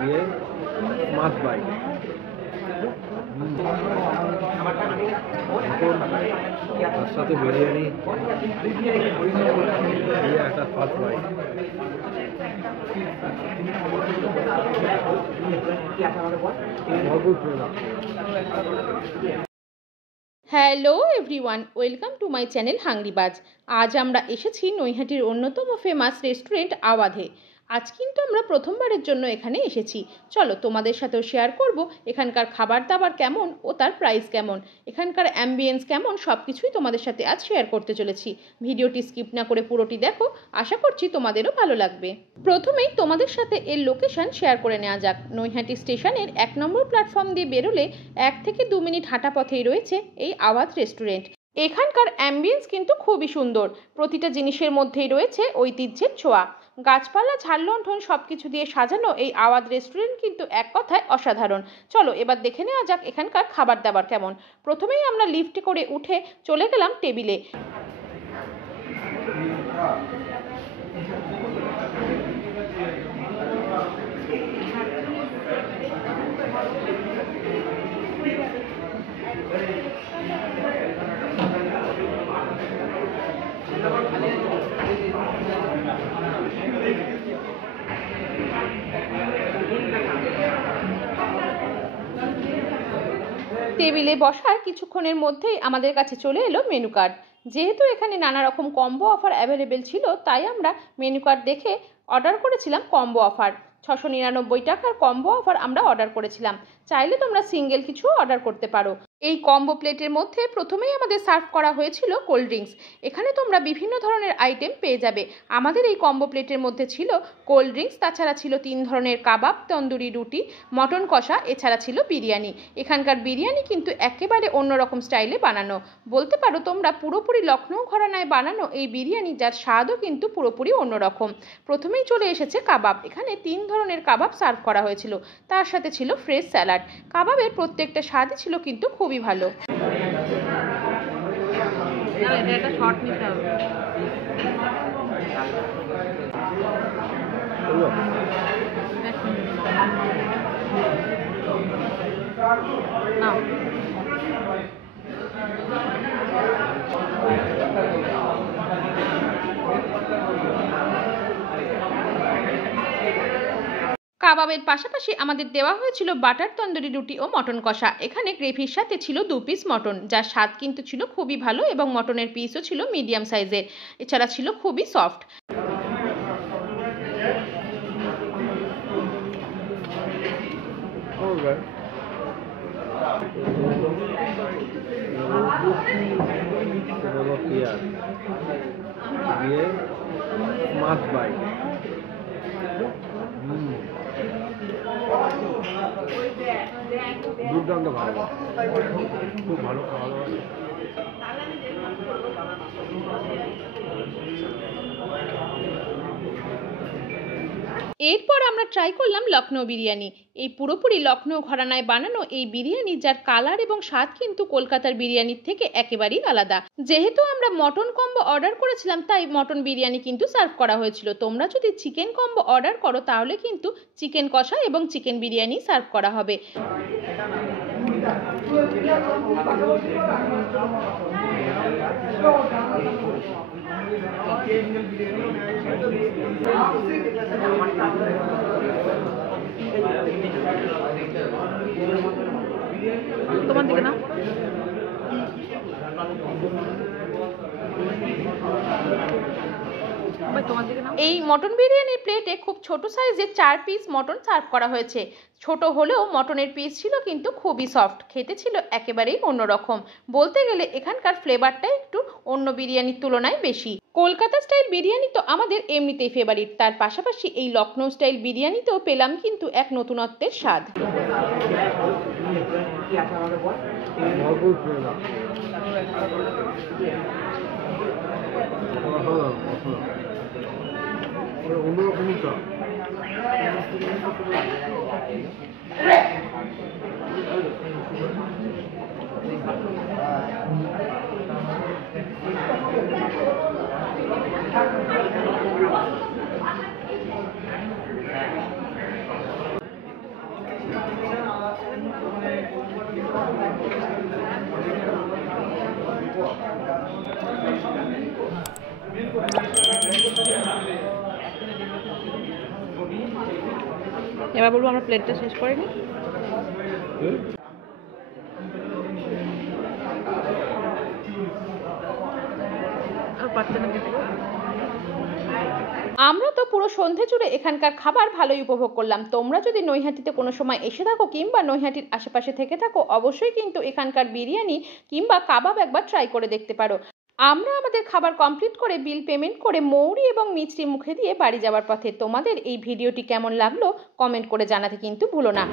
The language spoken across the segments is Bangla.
দিয়ে মাছ বাই তার সাথে বিরিয়ানি দিয়ে একটা first bite. Hello everyone, welcome to my channel Hungrybaaz. আজ আমরা এসেছি নৈহাটির অন্যতম ফেমাস রেস্টুরেন্ট আওয়াধে। আজ কিন্তু আমরা প্রথমবারের জন্য এখানে এসেছি। চলো তোমাদের সাথেও শেয়ার করব এখানকার খাবার দাবার কেমন ও তার প্রাইস কেমন, এখানকার অ্যাম্বিয়েন্স কেমন, সব কিছুই তোমাদের সাথে আজ শেয়ার করতে চলেছি। ভিডিওটি স্কিপ না করে পুরোটি দেখো, আশা করছি তোমাদেরও ভালো লাগবে। প্রথমেই তোমাদের সাথে এর লোকেশন শেয়ার করে নেওয়া যাক। নৈহাটি স্টেশনের 1 নম্বর প্ল্যাটফর্ম দিয়ে বেরোলে 1 থেকে 2 মিনিট হাঁটা পথেই রয়েছে এই আওয়াধ রেস্টুরেন্ট। এখানকার অ্যাম্বিয়েন্স কিন্তু খুবই সুন্দর, প্রতিটা জিনিসের মধ্যেই রয়েছে ঐতিহ্যের ছোঁয়া। গাছপালা, ঝাড়লণ্ঠন সব কিছু দিয়ে সাজানো এই আওয়াধ রেস্টুরেন্ট কিন্তু এক কথায় অসাধারণ। চলো এবার দেখে নেওয়া যাক এখানকার খাবার দাবার কেমন। প্রথমেই আমরা লিফটে করে উঠে চলে গেলাম টেবিলে। টেবিলে বসার কিছুক্ষণের মধ্যেই আমাদের কাছে চলে এলো মেনু কার্ড। যেহেতু এখানে নানা রকম কম্বো অফার অ্যাভেলেবেল ছিল, তাই আমরা মেনু কার্ড দেখে অর্ডার করেছিলাম কম্বো অফার। 699 টাকার কম্বো অফার আমরা অর্ডার করেছিলাম। চাইলে তোমরা সিঙ্গেল কিছু অর্ডার করতে পারো। এই কম্বো প্লেটের মধ্যে প্রথমেই আমাদের সার্ভ করা হয়েছিল কোল্ড ড্রিঙ্কস। এখানে তোমরা বিভিন্ন ধরনের আইটেম পেয়ে যাবে। আমাদের এই কম্বো প্লেটের মধ্যে ছিল কোল্ড ড্রিঙ্কস, তাছাড়া ছিল 3 ধরনের কাবাব, তন্দুরি রুটি, মটন কষা, এছাড়া ছিল বিরিয়ানি। এখানকার বিরিয়ানি কিন্তু একেবারে অন্যরকম স্টাইলে বানানো। বলতে পারো তোমরা পুরোপুরি লখনৌ ঘরানায় বানানো এই বিরিয়ানি, যার স্বাদও কিন্তু পুরোপুরি অন্যরকম। প্রথমেই চলে এসেছে কাবাব। এখানে 3 ধরনের কাবাব সার্ভ করা হয়েছিল, তার সাথে ছিল ফ্রেশ স্যালাড। কাবাবের প্রত্যেকটা স্বাদই ছিল কিন্তু খুবই ভালো। এটা শর্ট নিতে হবে। না কাবাবের পাশাপাশি আমাদের দেওয়া হয়েছিল বাটার তন্দুরি রুটি ও মটন কষা। এখানে গ্রেভির সাথে ছিল 2 পিস মটন, যার স্বাদ কিন্তু ছিল খুবই ভালো এবং মটনের পিসও ছিল মিডিয়াম সাইজের। এছাড়া ছিল খুবই সফট। মাছ বাই দুর্দান্ত ভালো, খুব ভালো খাওয়া দাওয়া। এরপর আমরা ট্রাই করলাম লখনৌ বিরিয়ানি। এই পুরোপুরি লখনৌ ঘরানায় বানানো এই বিরিয়ানি, যার কালার এবং স্বাদ কিন্তু কলকাতার বিরিয়ানির থেকে একেবারেই আলাদা। যেহেতু আমরা মটন কম্বো অর্ডার করেছিলাম, তাই মটন বিরিয়ানি কিন্তু সার্ভ করা হয়েছিল। তোমরা যদি চিকেন কম্বো অর্ডার করো তাহলে কিন্তু চিকেন কষা এবং চিকেন বিরিয়ানি সার্ভ করা হবে। তোমার দিকে না এই মটন বিরিয়ানির প্লেটে খুব ছোট সাইজের 4 পিস মটন সার্ভ করা হয়েছে। ছোট হলেও মটনের পিস ছিল কিন্তু খুবই সফট, খেতে ছিল একেবারেই অন্যরকম। বলতে গেলে এখানকার ফ্লেভারটা একটু অন্য বিরিয়ানির তুলনায় বেশি। কলকাতা স্টাইল বিরিয়ানি তো আমাদের এমনিতেই ফেভারিট, তার পাশাপাশি এই লখনৌ স্টাইল বিরিয়ানিতেও পেলাম কিন্তু এক নতুনত্বের স্বাদ। অন্যরকমই তো এবার বলবো আমরা প্লেটটা শেষ করে নিই। আমরা তো পুরো সন্ধে জুড়ে এখানকার খাবার ভালোই উপভোগ করলাম। তোমরা যদি নৈহাটিতে কোনো সময় এসে থাকো কিংবা নৈহাটির আশেপাশে থেকে থাকো, অবশ্যই কিন্তু এখানকার বিরিয়ানি কিংবা কাবাব একবার ট্রাই করে দেখতে পারো। আমরা আমাদের খাবার কমপ্লিট করে বিল পেমেন্ট করে মৌরি এবং মিষ্টি মুখে দিয়ে বাড়ি যাওয়ার পথে তোমাদের এই ভিডিওটি কেমন লাগলো কমেন্ট করে জানাতে কিন্তু ভুলো না।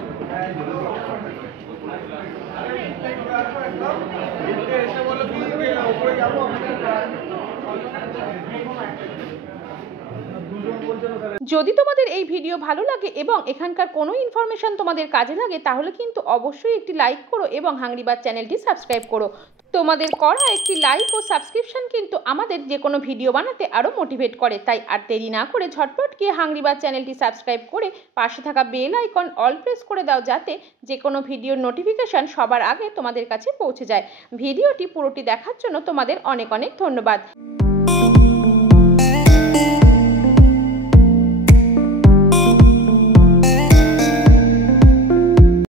যদি তোমাদের এই ভিডিও ভালো লাগে এবং এখানকার কোনো ইনফরমেশন তোমাদের কাজে লাগে তাহলে কিন্তু অবশ্যই একটি লাইক করো এবং হাংরিবাজ চ্যানেলটি সাবস্ক্রাইব করো। তোমাদের করা একটি লাইক ও সাবস্ক্রিপশন কিন্তু আমাদের যে কোনো ভিডিও বানাতে আরও মোটিভেট করে। তাই আর দেরি না করে ঝটপট গিয়ে হাংরিবাজ চ্যানেলটি সাবস্ক্রাইব করে পাশে থাকা বেল আইকন অল প্রেস করে দাও, যাতে যে কোনো ভিডিওর নোটিফিকেশন সবার আগে তোমাদের কাছে পৌঁছে যায়। ভিডিওটি পুরোটি দেখার জন্য তোমাদের অনেক অনেক ধন্যবাদ।